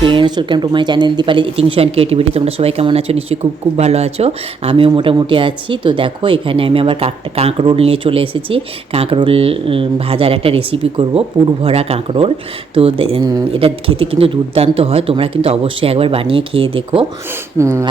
Friends, welcome to my channel Dipali eating show and creativity. তোমরা সবাই কেমন আছো? নিশ্চয়ই খুব খুব ভালো আছো। আমিও মোটামুটি আছি। তো দেখো এখানে আমি আবার কাঁকরোল নিয়ে চলে এসেছি। কাঁকরোল ভাজার একটা রেসিপি করব, পুর ভরা কাঁকরোল। তো এটা খেতে কিন্তু দুর্দান্ত হয়, তোমরা কিন্তু অবশ্যই একবার বানিয়ে খেয়ে দেখো।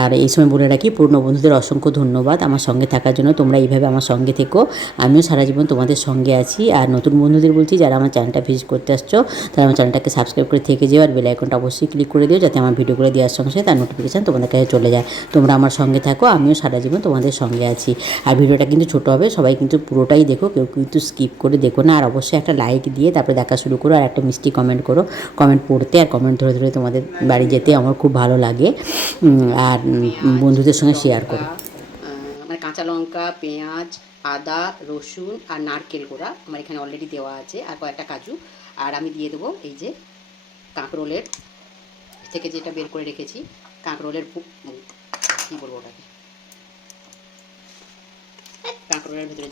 আর এই সময় বলে রাখি, পুরনো বন্ধুদের অসংখ্য ধন্যবাদ আমার সঙ্গে থাকার জন্য। তোমরা এইভাবে আমার সঙ্গে থেকো, আমিও সারা জীবন তোমাদের সঙ্গে আছি। আর নতুন বন্ধুদের বলছি, যারা আমার চ্যানেলটা ভিজিট করতে আসছো, তারা আমার চ্যানেলটাকে সাবস্ক্রাইব করে থেকে যেও। আর বেল আইকনটা অবশ্যই ক্লিক করে দিও, যাতে আমার ভিডিওগুলো দেওয়ার সঙ্গে সঙ্গে তার নোটিফিকেশান তোমাদের কাছে চলে যায়। তোমরা আমার সঙ্গে থাকো, আমিও সারা জীবন তোমাদের সঙ্গে আছি। আর ভিডিওটা কিন্তু ছোটো হবে, সবাই কিন্তু পুরোটাই দেখো, কেউ কিন্তু স্কিপ করে দেখো না। আর অবশ্যই একটা লাইক দিয়ে তারপরে দেখা শুরু করো, আর একটা মিষ্টি কমেন্ট করো। কমেন্ট পড়তে আর কমেন্ট ধরে ধরে তোমাদের বাড়ি যেতে আমার খুব ভালো লাগে। আর বন্ধুদের সঙ্গে শেয়ার করো। মানে কাঁচা লঙ্কা, পেঁয়াজ, আদা, রসুন আর নারকেল কোড়া আমার এখানে অলরেডি দেওয়া আছে, আর কয়েকটা কাজু। আর আমি দিয়ে দেবো এই যে কাঁকরোলের থেকে যেটা বের করে রেখেছি, কাঁকরোলের কী বলবো ওটাকে, কাঁকরোলের ভেতরে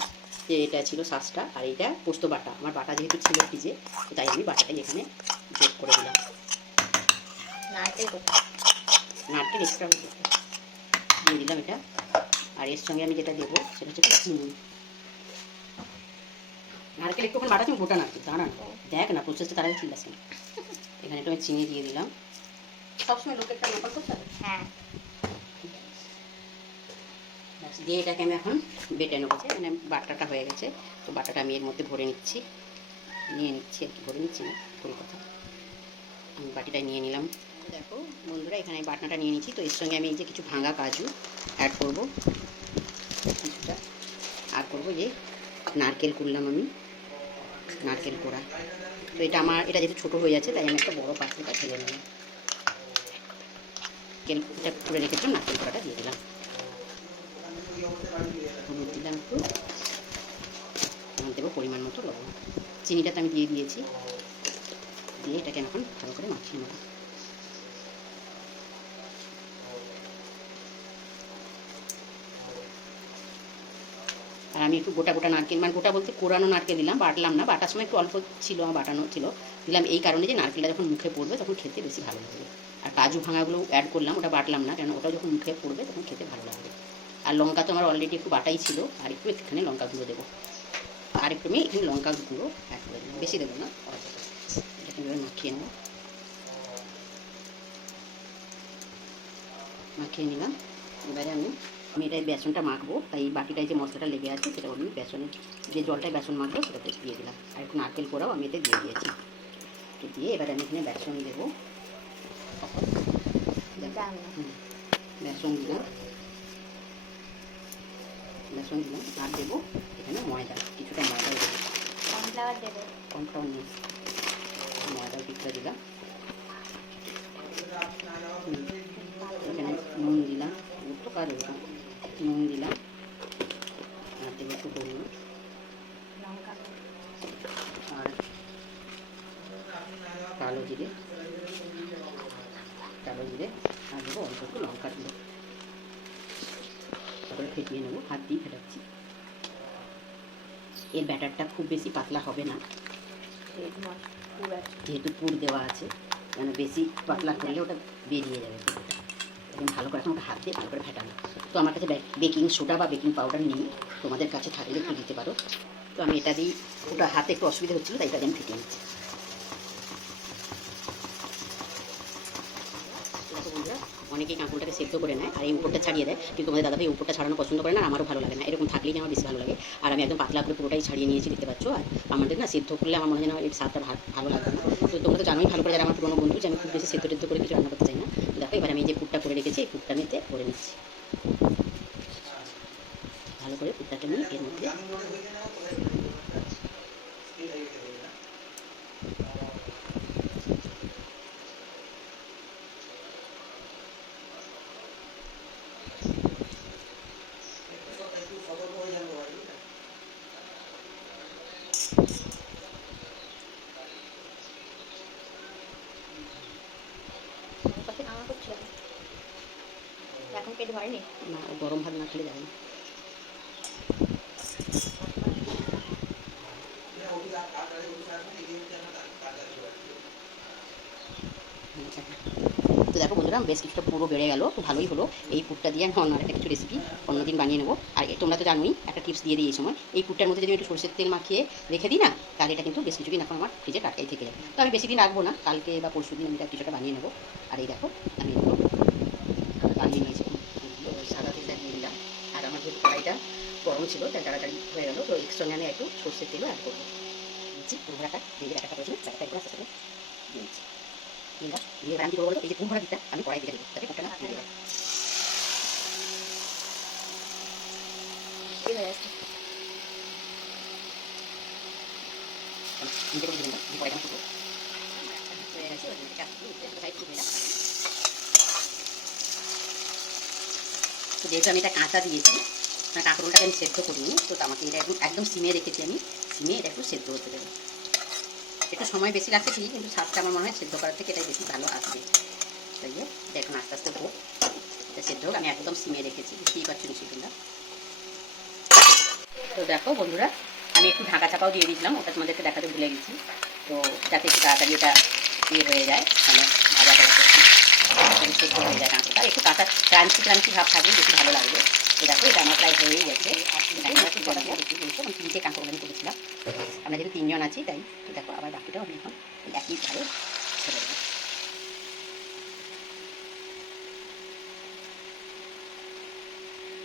যে এটা ছিল শাঁসটা, আর এইটা পোস্ত বাটা। আমার বাটা যেহেতু ছিল ফ্রিজে, তাই আমি বাটাটাই এখানে যোগ করে দিলাম। নারকেল এক্সট্রা দিয়ে দিলাম এটা। আর এর সঙ্গে আমি যেটা দেবো সেটা হচ্ছে চিনি। নারকেল একটুক্ষণ বাটা, তুমি গোটা নারকেল দাঁড়ান, দেখ না প্রসেসটা তারা ঠিক আছে। এখানে একটু আমি চিনি দিয়ে দিলাম। সবসময় লোকেরটা লোকাল করতে হবে। হ্যাঁ, দিয়ে এটাকে আমি এখন বেটে নেবো। মানে বাটাটা হয়ে গেছে, তো বাটাটা আমি এর মধ্যে ভরে নিচ্ছি, নিয়ে নিচ্ছি আর কি, ভরে নিচ্ছি না পুরো কথা, আমি বাটিটাই নিয়ে নিলাম। দেখো বন্ধুরা, এখানে আমি বাটনাটা নিয়ে নিচ্ছি। তো এর সঙ্গে আমি এই যে কিছু ভাঙা কাজু অ্যাড করবো কিছুটা, আর করবো যে নারকেল কুড়লাম আমি, নারকেল কোড়া। তো এটা যেহেতু ছোটো হয়ে যাচ্ছে, তাই আমি একটা বড়ো পাত্রটা ঢেলে নিলাম। নারকেলটা করে রেখেছিলাম, নারকেল কোড়াটা দিয়ে দিলাম। হলুদ দিলাম একটু, দেবো পরিমাণ মতো লবণ। চিনিটা তো আমি দিয়ে দিয়েছি, দিয়ে এটাকে এখন ভালো করে মাখিয়ে নেব। আর আমি একটু গোটা গোটা নারকেল, মানে গোটা বলতে কোরানো নারকেল দিলাম, বাটলাম না। বাটার সময় একটু অল্প ছিল, আমার বাটানো ছিল, দিলাম এই কারণে যে নারকেলটা যখন মুখে পড়বে তখন খেতে বেশি ভালো লাগবে। আর কাজু ভাঙাগুলো অ্যাড করলাম, ওটা বাটলাম না, কেন ওটা যখন মুখে পড়বে তখন খেতে ভালো লাগবে। আর লঙ্কা তো আমার অলরেডি একটু বাটাই ছিল, আর একটু এখানে লঙ্কা গুঁড়ো দেবো, আর একটু আমি এখানে লঙ্কা গুঁড়ো অ্যাড করে দেবো, বেশি দেবো না। এটাকে এবার মাখিয়ে নেব, মাখিয়ে নিলাম। এবারে আমি এটাই বেসনটা মাখবো, তাই এই বাটিটায় যে মশলাটা লেগে আছে সেটা আমি বেসনের যে জলটায় বেসন মাখবো সেটাতে দিয়ে দিলাম। আর একটু নারকেল কোড়াও আমি এতে দিয়ে দিয়েছি। তো দিয়ে এবারে আমি এখানে বেসন দেবো, বেসন দিলাম, আর দেবো এখানে ময়দা, কিছুটা ময়দা দেবো, কর্নফ্লাওয়ার দেবো, কর্নফ্লাওয়ার নিয়ে ময়দা কিছুটা দিলাম। এখানে নুন দিলাম, একটু কাজ দিলাম, নুন দিলাম, আর দেবো একটু হলুদ, আর কালো জিরে, আর দেবো অল্প একটু লঙ্কা দিয়ে, তারপরে ফেটিয়ে নেবো, হাত দিয়ে ফেটাচ্ছি। এর ব্যাটারটা খুব বেশি পাতলা হবে না, যেহেতু পুর দেওয়া আছে, কেন বেশি পাতলা করলে ওটা বেরিয়ে যাবে পুরোটা। এবং ভালো করে এখন ওটা হাত দিয়ে ভালো করে ফেটানো। তো আমার কাছে বেকিং সোডা বা বেকিং পাউডার নেই, তোমাদের কাছে থাকলে একটু দিতে পারো। তো আমি এটা দিই, ওটা হাতে একটু অসুবিধা হচ্ছিলো, তাই এটা আমি ফেটিয়ে নিচ্ছি। অনেকেই কাঁকরোলটাকে সেদ্ধ করে নেয় আর এই উপরটা ছাড়িয়ে দেয়, কিন্তু তোমাদের দাদাভাই উপরটা ছাড়ানো পছন্দ করে না, আর আমারও ভালো লাগে না। এরকম থাকলেই আমার বেশি ভালো লাগে। আর আমি একদম পাতলা করে পুরোটাই ছাড়িয়ে নিয়েছি, দেখতে পাচ্ছ। আর আমাদের না সেদ্ধ করলে আমার মনে হয় না এর স্বাদটা ভালো লাগবে না। তো তোমরা তো জানোই ভালো করে, যারা আমার পুরোনো বন্ধু, যে আমি খুব বেশি সেদ্ধ টেদ্ধ করে কিছু রান্না করতে চাই না। দেখো এবার আমি যে পুরটা করে রেখেছি, এই পুরটা নিতে করে নিচ্ছি, ভালো করে পুরটাকে নিয়ে এর মধ্যে এখন পেট ভরেনি না, গরম ভাত না খেলে যাবে না। দেখো বন্ধুরা বেশ কিছুটা পুরো বেড়ে গেল, তো ভালোই হলো। এই পুরটা দিয়ে আমি অন্য একটা কিছু রেসিপি অন্যদিন বানিয়ে নেবো। আর তোমরা তো জানোই, একটা টিপস দিয়ে দিই এই সময়, এই পুরটার মধ্যে যদি আমি একটু সরষের তেল মাখিয়ে রেখে দিই না, তাহলে এটা কিন্তু বেশ কিছুদিন এখন আমার ফ্রিজে টাটকাই থেকে যায়। তো আমি বেশি দিন রাখবো না, কালকে বা পরশু দিন আমি এটা কিছুটা বানিয়ে নেবো। আর এই দেখো আমি এগুলো বানিয়ে নিয়েছি, সাদা তেলটা দিয়ে দিলাম। আর আমার যেহেতু কড়াইটা গরম ছিল তাই তাড়াতাড়ি হয়ে গেল, তো এর সঙ্গে আমি একটু সরষের তেলও অ্যাড করবো। দিচ্ছি কুমড়াটা দিয়ে একটা করেছি, চারটা একটু আস্তে আস্তে দিয়ে দিচ্ছি। দিয়ে আমি কী করবো, এই যে কুমড়া দিকটা আমি কড়াই দিতে দেবো, যাতে কুমড়া না দিয়ে দেয়। নিচে করে দিলাম, দিয়ে কড়াইটা শুকো হয়ে গেছে। সাইড শুকিয়ে যাক। তো যেহেতু আমি এটা কাঁচা দিয়েছি, কাঁকরোলটাকে আমি সেদ্ধ করিনি, তো আমাকে এটা একদম সিমে রেখেছি আমি, সিমে এটা একটু সেদ্ধ হতে দেবো। একটু সময় বেশি লাগছে ঠিকই, কিন্তু স্বাদটা আমার মনে হয় সেদ্ধ করার থেকে এটাই বেশি ভালো আসবে। তাই এটা এখন আস্তে আস্তে হোক, এটা সেদ্ধ হোক। আমি একদম সিমে রেখেছি, বুঝতেই পারছি নিশ্চয়ই তোমরা। তো দেখো বন্ধুরা, আমি একটু ঢাকা চাপাও দিয়ে দিয়েছিলাম, ওটা তোমাদেরকে দেখাতে ভুলে গেছি। তো যাতে একটু তাড়াতাড়ি ওটা ইয়ে হয়ে যায়, মানে ভাজা করা সেদ্ধ হয়ে যায় কাঁকড়োটা। একটু কাঁচা ক্রাঞ্চি ক্রাঞ্চি ভাব থাকলে বেশি ভালো লাগবে। তো দেখো এটা আমার প্রায় হয়েই গেছে। আমি 3টে কাঁকড় আমি করেছিলাম, আমরা যেহেতু 3 জন আছি তাই। তো দেখো আবার বাকিটাও আমি এখন একইভাবে ছেড়ে দেবো।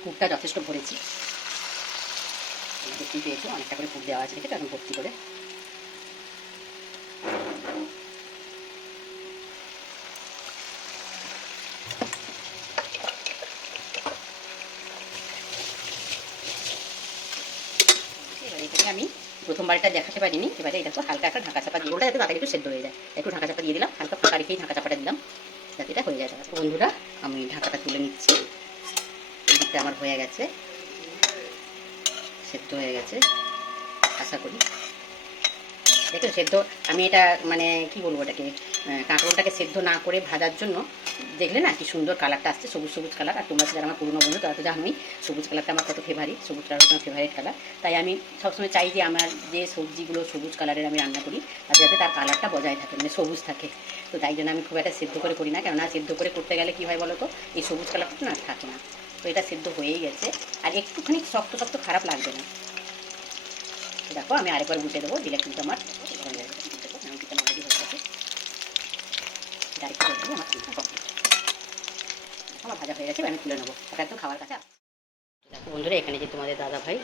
কূপটা যথেষ্ট ভরেছি, দেখতেই পেয়েছো অনেকটা করে কূপ দেওয়া আছে, দেখে এখন ভর্তি করে আমি প্রথমবার এটা দেখাতে পারিনি। এবারে এটা তো হালকা একটা ঢাকা চাপা দিয়ে, ওটা যাতে তাড়াতাড়ি একটু সেদ্ধ হয়ে যায়, একটু ঢাকা চাপা দিয়ে দিলাম, হালকা ফাঁকা রেখেই ঢাকা চাপাটা দিলাম যাতে এটা হয়ে যায়। বন্ধুরা আমি ঢাকাটা তুলে নিচ্ছি, এই দিকটা আমার হয়ে গেছে, সেদ্ধ হয়ে গেছে আশা করি। দেখো সেদ্ধ, আমি এটা মানে কি বলবো, এটাকে কাঁকরোলটাকে সেদ্ধ না করে ভাজার জন্য দেখলে না কি সুন্দর কালারটা আসছে, সবুজ সবুজ কালার। আর তোমরা যারা আমার পুরনো বন্ধু তারা তো জানোই সবুজ কালারটা আমার কত ফেভারিট, সবুজ কালার হচ্ছে আমার ফেভারিট কালার। তাই আমি সবসময় চাই যে আমার যে সবজিগুলো সবুজ কালারের আমি রান্না করি, আর যাতে তার কালারটা বজায় থাকে, মানে সবুজ থাকে। তো তাই জন্য আমি খুব একটা সেদ্ধ করে করি না, কেননা সেদ্ধ করে করতে গেলে কী হয় বলো তো, এই সবুজ কালারটা না থাকে না। তো এটা সেদ্ধ হয়েই গেছে, আর একটুখানি শক্ত শক্ত খারাপ লাগবে না। দেখো আমি আরেকবার বুঝে দেবো, দিলে কিন্তু আমার আমার ভাজা হয়ে গেছে, আমি তুলে নেবো, ওটা একটু খাওয়ার কাছে। দেখো বন্ধুরা, এখানে যে তোমাদের দাদা ভাই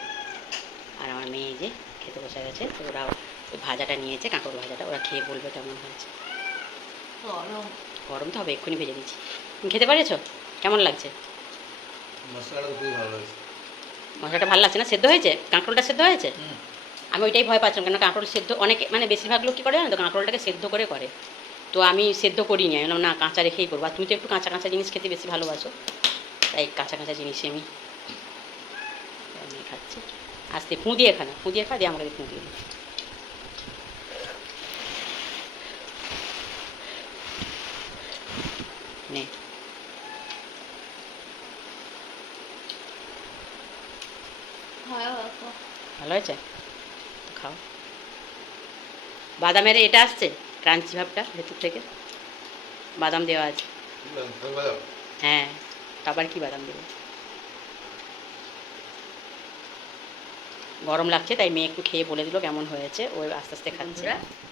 আর আমার মেয়ে যে খেতে বসে গেছে, তো ওরা ওই ভাজাটা নিয়েছে, কাঁকড় ভাজাটা, ওরা খেয়ে বলবে কেমন হয়েছে। গরম তো হবে, এক্ষুনি ভেজে দিচ্ছি। তুমি খেতে পারেছো? কেমন লাগছে? মশলাটা ভালো লাগছে না? সেদ্ধ হয়েছে? কাঁকড়টা সেদ্ধ হয়েছে? আমি ওইটাই ভয় পাচ্ছিলাম, কেন কাঁকড় সেদ্ধ অনেকে মানে বেশিরভাগ লোক কী করে জানো তো, কাঁকড়টাকে সেদ্ধ করে করে। তো আমি সেদ্ধ করিনি, আমি বললাম না কাঁচা রেখেই করবো। আর তুমি তো একটু কাঁচা কাঁচা জিনিস খেতে বেশি ভালোবাসো, তাই কাঁচা কাঁচা জিনিসই আমি খাচ্ছি। আস্তে ফুঁ দিয়ে খা, না ফুঁ দিয়ে খা, দিয়ে আমাকে ফুঁ দিয়ে দিই। নে ভালো হয়েছে, খাও। বাদামের এটা আসছে ক্রাঞ্চি ভাবটা ভেতর থেকে, বাদাম দেওয়া আছে। হ্যাঁ, আবার কি বাদাম দেবো? গরম লাগছে তাই মেয়ে একটু খেয়ে বলে দিল কেমন হয়েছে, ও আস্তে আস্তে খাচ্ছে।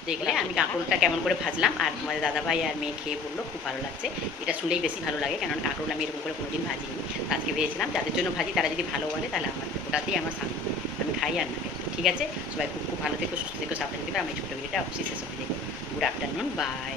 দেখলে আমি কাঁকরোলটা কেমন করে ভাজলাম, আর তোমাদের দাদাভাই আর মেয়ে খেয়ে বললো খুব ভালো লাগছে। এটা শুনলেই বেশি ভালো লাগে, কেননা কাঁকরোল আমি এরকম করে কোনোদিন ভাজিনি, আজকে ভেবেছিলাম যাদের জন্য ভাজি তারা যদি ভালো বলে তাহলে আমার ওটাতেই আমার শান্তি, আমি খাই আর না খাই। ঠিক আছে, সবাই খুব খুব ভালো থেকো, সুস্থ থেকো, সাবধানে থেকো। আমি ছোটো ভিডিওটা অবশ্যই শেষ করে দেখো। Good afternoon, by.